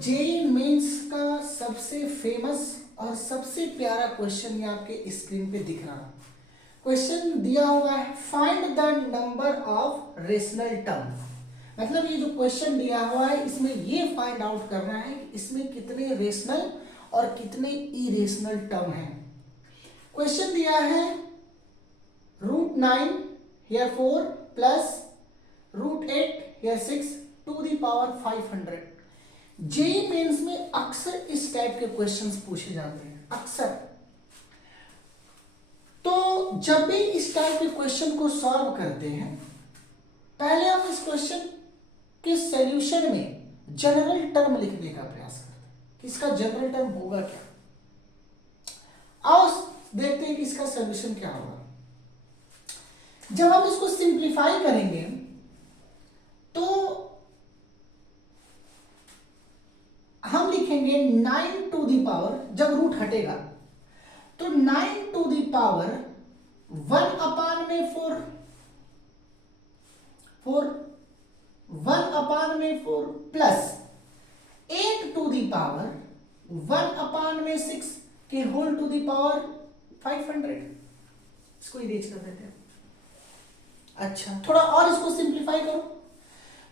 JEE mains का सबसे famous और सबसे प्यारा क्वेश्चन ये आपके स्क्रीन पे दिख रहा है। क्वेश्चन दिया हुआ है find the number of rational term. मतलब ये जो क्वेश्चन दिया हुआ है इसमें ये फाइंड आउट करना है कि इसमें कितने रेशनल और कितने इरेशनल टर्म हैं। क्वेश्चन दिया है √9 या 4 प्लस √8 या 6 to the power 500। JEE mains में अक्सर इस टाइप के क्वेश्चंस पूछे जाते हैं, अक्सर। तो जब भी इस टाइप के क्वेश्चन को सॉल्व करते हैं, पहले हम इस क्वेश्चन के सॉल्यूशन में जनरल टर्म लिखने का प्रयास करते हैं कि इसका जनरल टर्म होगा क्या। आओ देखते हैं कि इसका सॉल्यूशन क्या होगा। जब हम इसको सिंप्लीफाई करेंगे तो हम लिखेंगे 9 टू द पावर, जब रूट हटेगा तो 9 to the power 1/4 1/4 plus 8 to the power 1/6 के होल टू द पावर 500। इसको इरेज कर देते हैं। अच्छा, थोड़ा और इसको सिंप्लीफाई करो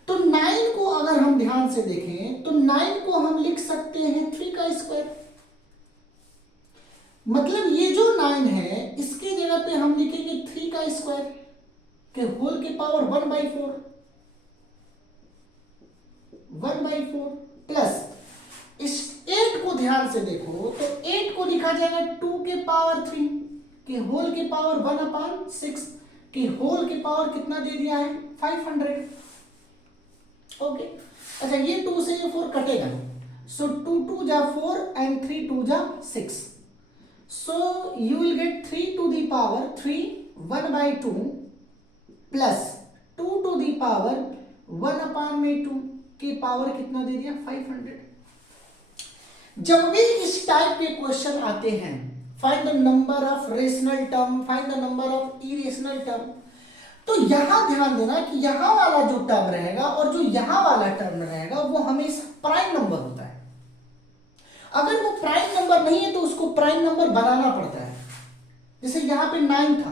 तो 9 को अगर हम ध्यान से देखें तो 9 को हम लिख सकते हैं 3 का स्क्वायर। मतलब ये जो 9 है इसके जगह पे हम लिखेंगे 3 का स्क्वायर के होल के पावर 1/4 प्लस इस 8 को ध्यान से देखो तो 8 को लिखा जाएगा 2 के पावर 3 के होल के पावर 1/6 के होल के पावर कितना दे दिया है 500। ओके, अच्छा ये 2 से ये 4 कटेगा, सो 2 2 जा 4 एंड 3 2 जा 6, so you will get 3 to the power 3 1/2 plus 2 to the power 1/2 के पावर कितना दे दिया 500। जब भी इस टाइप के क्वेश्चन आते हैं, find the number of rational term, find the number of irrational term, तो यहां ध्यान देना कि यहां वाला जो टर्म रहेगा और जो यहां वाला टर्म रहेगा वो हमेशा प्राइम नंबर होता है। अगर वो प्राइम नंबर नहीं है तो उसको प्राइम नंबर बनाना पड़ता है। जैसे यहां पे 9 था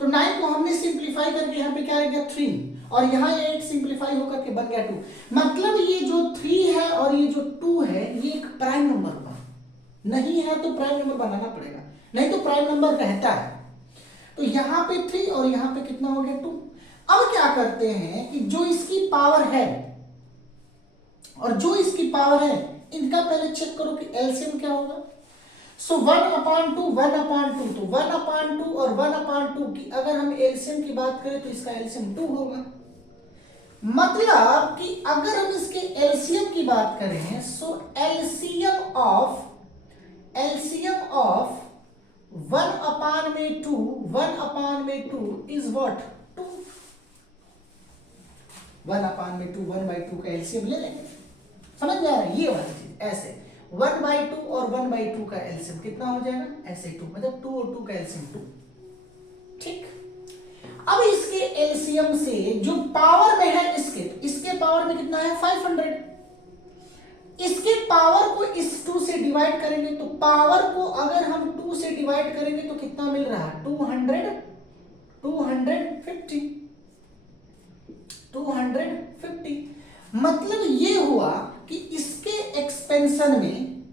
तो 9 को हमने सिंप्लीफाई करके यहां पे क्या आ गया 3 और यहां 8 सिंप्लीफाई होकर के बन गया 2। मतलब ये जो 3 है और ये जो 2 है ये एक प्राइम नंबर होगा। नहीं है तो प्राइम नंबर बनाना पड़ेगा, नहीं तो प्राइम नंबर रहता है। तो यहां पे 3 और यहां पे कितना हो गया 2। अब क्या करते हैं कि जो इसकी पावर है और जो इसकी पावर है इनका पहले चेक करो कि एलसीएम क्या होगा। सो 1/2 1/2 तो 1/2 और 1/2 की अगर हम एलसीएम की बात करें तो इसका एलसीएम 2 होगा। मतलब कि अगर हम इसके एलसीएम की बात करें सो एलसीएम ऑफ 1/2 इज व्हाट 2। 1/2 1/2 का एलसीएम ले लेंगे, समझ में आ रहा है ये वाली चीज। ऐसे 1/2 और 1/2 का एलसीएम कितना हो जाएगा ऐसे 2, मतलब 2 और 2 का एलसीएम 2। ठीक, अब इसके एलसीएम से जो पावर में है इसके पावर में कितना है 500। इसके पावर को इस 2 से डिवाइड करेंगे तो पावर को अगर हम 2 से डिवाइड करेंगे तो कितना मिल रहा है 250। मतलब ये हुआ कि इसके एक्सपेंशन में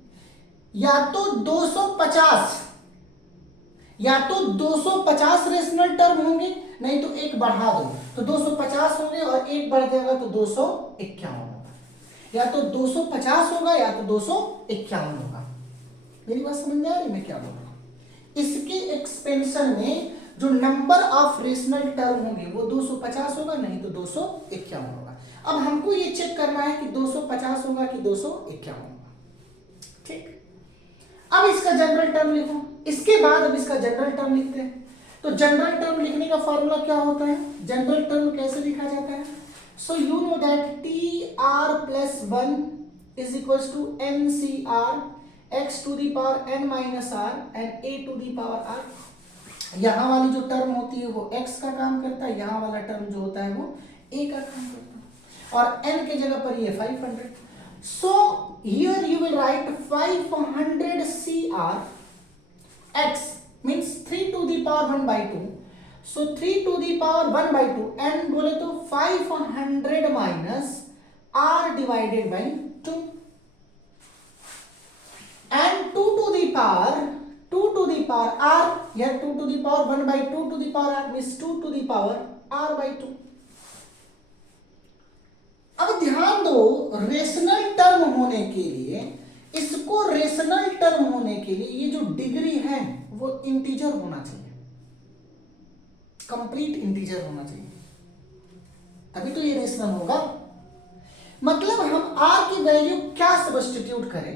या तो 250 रेशनल टर्म होंगे, नहीं तो एक बढ़ा दो तो 250 होंगे और एक बढ़ जाएगा तो 251 होगा। या तो 250 होगा या तो 251 होगा। मेरी बात समझ में आ रही मैं क्या बोल रहा हूं। इसके एक्सपेंशन में जो नंबर ऑफ रेशनल टर्म होंगे वो 250 होगा, नहीं तो 251 होगा। अब हमको ये चेक करना है कि 250 होगा कि 251 होगा। ठीक, अब इसका जनरल टर्म लिखो, इसके बाद अब इसका जनरल टर्म लिखते हैं। तो जनरल टर्म लिखने का फॉर्मूला क्या होता है, जनरल टर्म कैसे लिखा जाता है। So you know that TR plus 1 is equals to NCR x to the power n minus r and a to the power r। यहाँ वाली जो टर्म होती है वो x का काम करता है, यहाँ वाला टर्म जो होता है वो a का काम करता है, और n के जगह पर ये 500। So here you will write 500 CR x means 3 to the power 1 by 2. So 3 to the power 1 by 2 and बोले तो 500 minus r divided by 2 and 2 to the power r, here 2 to the power 1 by 2 to the power r means 2 to the power r by 2. अब ध्यान दो, rational term होने के लिए, इसको rational term होने के लिए ये जो डिग्री है वो इंटीजर होना चाहिए, कंप्लीट इंटीजर होना चाहिए, तभी तो ये रेशनल होगा। मतलब हम r की वैल्यू क्या सब्स्टिट्यूट करें,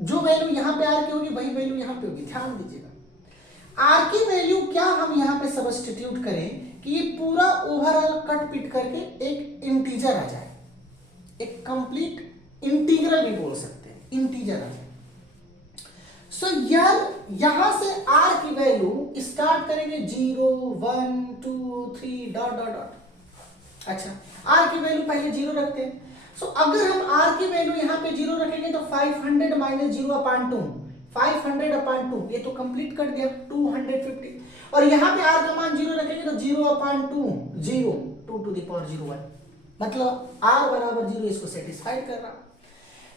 जो वैल्यू यहां पे r की होगी वही वैल्यू यहां पे होगी। ध्यान दीजिएगा, r की वैल्यू क्या हम यहां पे सब्स्टिट्यूट करें कि ये पूरा ओवरऑल कट पिट करके एक इंटीजर आ जाए, एक कंप्लीट इंटीग्रल भी बोल सकते हैं, इंटीजर आ जाए। सो यार यहां से r की वैल्यू स्टार्ट करेंगे 0 1 2 3 डॉट डॉट डॉट। अच्छा, r की वैल्यू पहले 0 रखते हैं। सो अगर हम r की वैल्यू यहां पे 0 रखेंगे तो 500 माइनस 0 अपॉन 2, 500 अपॉन 2 ये तो कंप्लीट कर दिया 250, और यहां पे r का मान 0 रखेंगे तो 0 अपॉन 2 0, 2 टू द पावर 0 1, मतलब r बराबर 0 इसको सेटिस्फाइड कर रहा।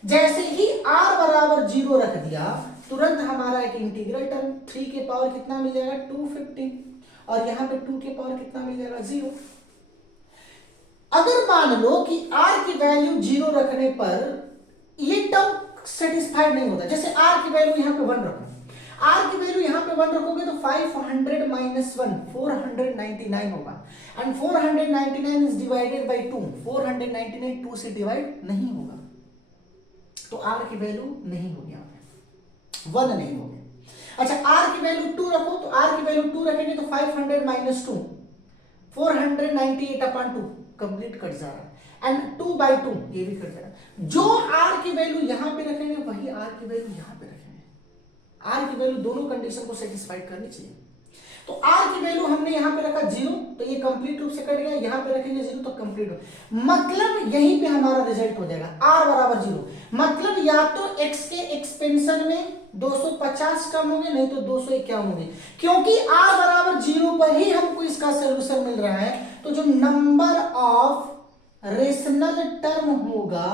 जैसे ही r बराबर 0 रख दिया तुरंत हमारा एक इंटीग्रल टर्म 3 के पावर कितना मिल जाएगा 250, और यहां पे 2 के पावर कितना मिल जाएगा 0। अगर मान लो कि r की वैल्यू 0 रखने पर ये टर्म सेटिस्फाइड नहीं होता, जैसे r की वैल्यू यहां पे 1 रखो, r की वैल्यू यहां पे 1 रखोगे तो 500 माइनस 1 499 होगा, एंड 499 इज डिवाइडेड बाय 2, 499 2 से डिवाइड नहीं होगा, तो r की वैल्यू नहीं होगी, यहां पे 1 नहीं होगी। अच्छा, r की वैल्यू 2 रखो, तो r की वैल्यू 2 रखेंगे तो 500 माइनस 2 498 अपॉन 2 कंप्लीट कट जा रहा है, एंड 2 बाय 2 ये भी कट जा रहा है। जो r की वैल्यू यहां पे रखेंगे वही r की वैल्यू यहां पे रखेंगे, r की वैल्यू दोनों कंडीशन को सेटिस्फाइड करनी चाहिए। तो r की वैल्यू हमने यहां पे रखा 0, तो ये कंप्लीट रूप से कट गया, यहां पे रखेंगे 0 तो कंप्लीट हो, मतलब यहीं पे हमारा रिजल्ट हो जाएगा r बराबर 0। मतलब या तो x के एक्सपेंशन में 250 टर्म होंगे, नहीं तो 251 होंगे, क्योंकि r बराबर 0 पर ही हमको इसका सोल्यूशन मिल रहा है। तो जो नंबर ऑफ रेशनल टर्म होगा,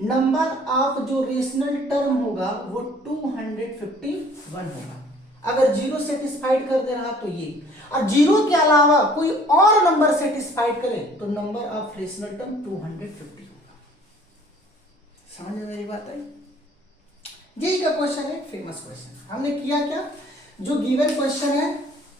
नंबर ऑफ जो रेशनल टर्म होगा वो 251 होगा। अगर 0 सेटिस्फाइड कर दे रहा तो ये, और 0 के अलावा कोई और नंबर सेटिस्फाइड करे तो नंबर ऑफ रेशनल टर्म 250 होगा। समझ में मेरी बात आई? यही का क्वेश्चन है, फेमस क्वेश्चन। हमने किया क्या, जो गिवन क्वेश्चन है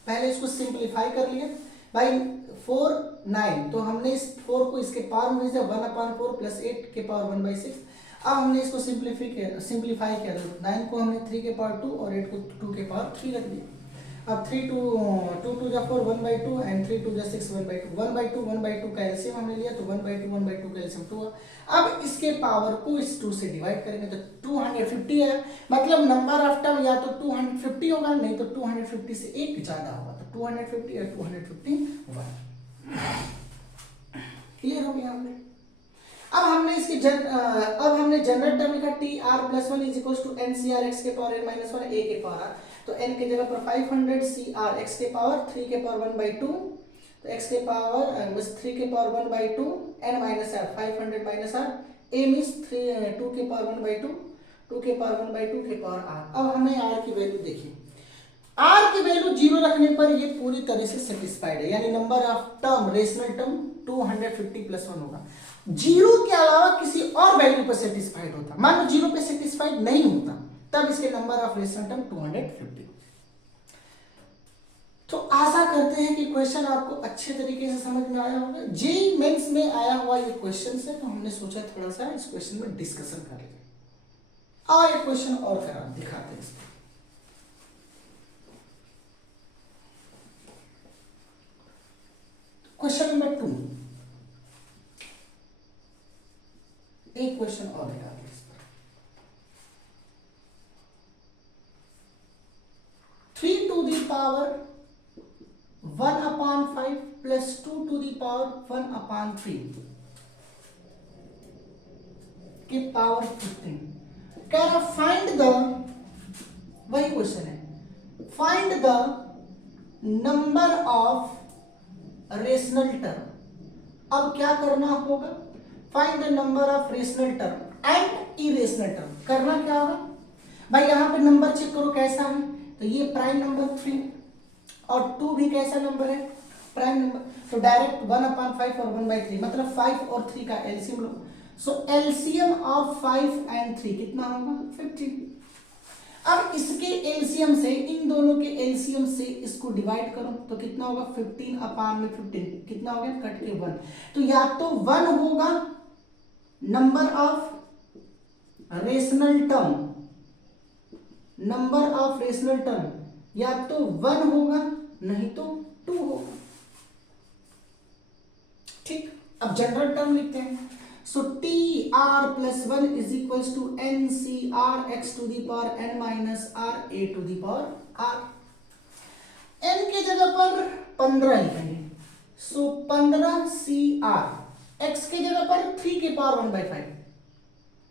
पहले इसको सिंप्लीफाई कर लिया भाई 4 9, तो हमने इस 4 को इसके पावर में भेज दिया 1/4 प्लस 8 के पावर 1/6। अब हमने इसको सिंप्लीफाई किया, 9 को हमने 3 के पावर 2 और 8 को 2 के पावर 3 रख दिया। अब 3 2 2 जा 4 1/2 एंड 3 2 जा 6 1/2 1/2 का एलसीएम हमने लिया तो 1/2 का एलसीएम 2। अब इसके पावर को इस 2 से डिवाइड करेंगे तो 250 है, मतलब नंबर ऑफ टर्म या तो 250 होगा, नहीं तो 250 से एक ज्यादा होगा, तो 250 या 251। क्लियर हो गया हमने? अब हमने इसकी अब हमने जनरल टर्म लिखा T R plus 1 is equal to N C R X के पावर एन माइनस 1 ए के पावर आर, तो n के जगह पर 500 सी आर एक्स के पावर 3 के पावर 1/2, तो x के पावर बस 3 के power 1/2 n minus R 500 minus R a means 2 के पावर 1/2 2 के पावर 1/2 के पावर r। अब हमें r की वैल्यू देखिए, r की वैल्यू 0 रखने पर ये पूरी तरह से सेटिस्फाइड है, यानी number of term rational term 250 plus 1 होगा। 0 के अलावा किसी और वैल्यू पर सेटिस्फाइड होता, मान लो 0 पे सेटिस्फाइड नहीं होता, तब इसके नंबर ऑफ रेशनल टर्म 250। तो आशा करते हैं कि क्वेश्चन आपको अच्छे तरीके से समझ में आया होगा। जेईई मेंस में आया हुआ ये क्वेश्चन है, तो हमने सोचा थोड़ा सा इस क्वेश्चन में डिस्कशन कर लें। और एक क्वेश्चन और करा दिखाते हैं इसको। क्वेश्चन नंबर 2, एक क्वेश्चन और दिखा दें इस पर। 3 to the power 1/5 plus 2 to the power 1/3 के पावर 15। कह रहा फाइंड द, वही क्वेश्चन है, find the number of rational term. अब क्या करना होगा, find the number of rational term and irrational term. करना क्या होगा भाई, यहां पे नंबर चेक करो कैसा है, तो ये प्राइम नंबर 3 और 2 भी कैसा नंबर है, प्राइम नंबर, तो डायरेक्ट 1/5 और 1/3, मतलब 5 और 3 का LCM low. So LCM of 5 and 3 कितना होगा, 15। अब इसके एलसीएम से, इन दोनों के एलसीएम से इसको डिवाइड करो तो कितना होगा, 15/15 कितना हो गया, कट के 1। तो या तो 1 होगा number of rational term, number of rational term, या तो 1 होगा नहीं तो 2 होगा। ठीक, अब जनरल टर्म लिखते हैं। So T R plus 1 is equal to N C R X to the power N minus R A to the power R. N के जगह पर 15 लिखेंगे, सो 15 सी आर, एक्स के जगह पर 3 के power 1/5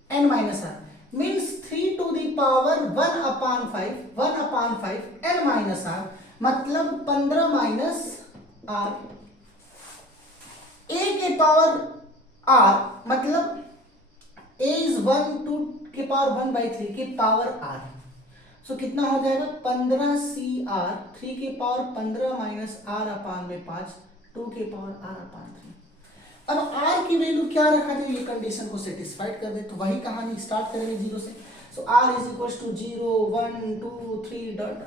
N minus R, means 3 to the power 1/5 N minus R, मतलब 15 minus R. A के पावर आर मतलब ए इज 1 टू के पावर 1/3 के पावर आर, सो कितना हो जाएगा, 15 सी आर, 3 के पावर 15 माइनस आर अपान में 5, 2 के पावर आर अपान 3। अब आर की वैल्यू क्या रखा जाए, ये कंडीशन को सेटिस्फाइड कर दे, तो वही कहानी स्टार्ट करेंगे 0 से। So R is equal to 0 1 2 3 dot.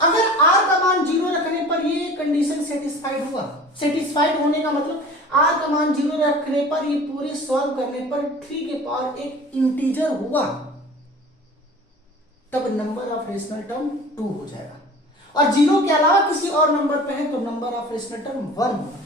अगर आर का मान 0 रखने पर ये कंडीशन सेटिस्फाइड हुआ, सेटिस्फाइड होने का मतलब आर का मान 0 रखने पर, ये पूरी सॉल्व करने पर 3 के पावर एक इंटीजर हुआ, तब नंबर ऑफ रेशनल टर्म 2 हो जाएगा। और 0 के अलावा किसी और नंबर पे है तो नंबर ऑफ रेशनल टर्म 1 होगा।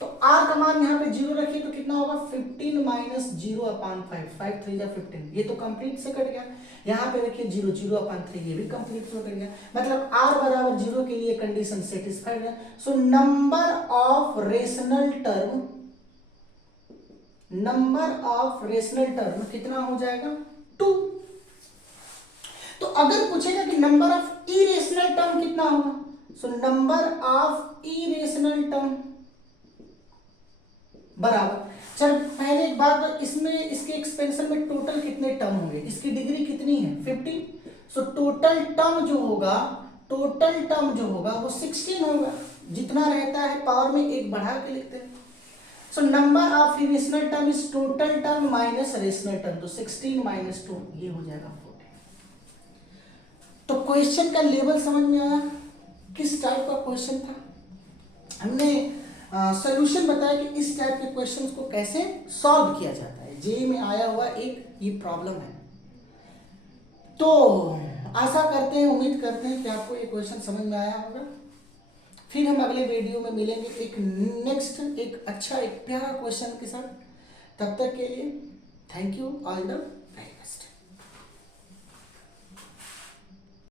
तो आर का मान यहाँ पे 0 रखिए तो कितना होगा, 15 माइनस 0/5, 5 3 जा 15, ये तो कंप्लीट से कट गया। यहाँ पे देखिए 0 0/3, ये भी कंप्लीट से कट गया, मतलब आर बराबर 0 के लिए कंडीशन सेटिस्फाइड है। So number of rational term, number of rational term कितना हो जाएगा, 2। तो अगर पूछेगा कि नंबर ऑफ इरेशनल टर्म कितना होगा, so number of irrational term बराबर, चल पहले एक बात, इसमें इसके एक्सपेंशन में टोटल कितने टर्म होंगे, इसकी डिग्री कितनी है, 50। सो टोटल टर्म जो होगा, टोटल टर्म जो होगा वो 16 होगा, जितना रहता है पावर में 1 बढ़ा के लिखते हैं। So number of rational term is total term minus rational term, तो 16 माइनस 2 ये हो जाएगा 40। तो क्वेश्चन का लेवल समझ में आया, किस टाइप का क्वेश्चन था। हमने सॉल्यूशन बताया कि इस टाइप के क्वेश्चंस को कैसे सॉल्व किया जाता है, जेईई में आया हुआ एक ये प्रॉब्लम है। तो आशा करते हैं, उम्मीद करते हैं कि आपको ये क्वेश्चन समझ में आया होगा। फिर हम अगले वीडियो में मिलेंगे एक नेक्स्ट, एक अच्छा, एक प्यारा क्वेश्चन के साथ। तब तक के लिए थैंक यू, ऑल द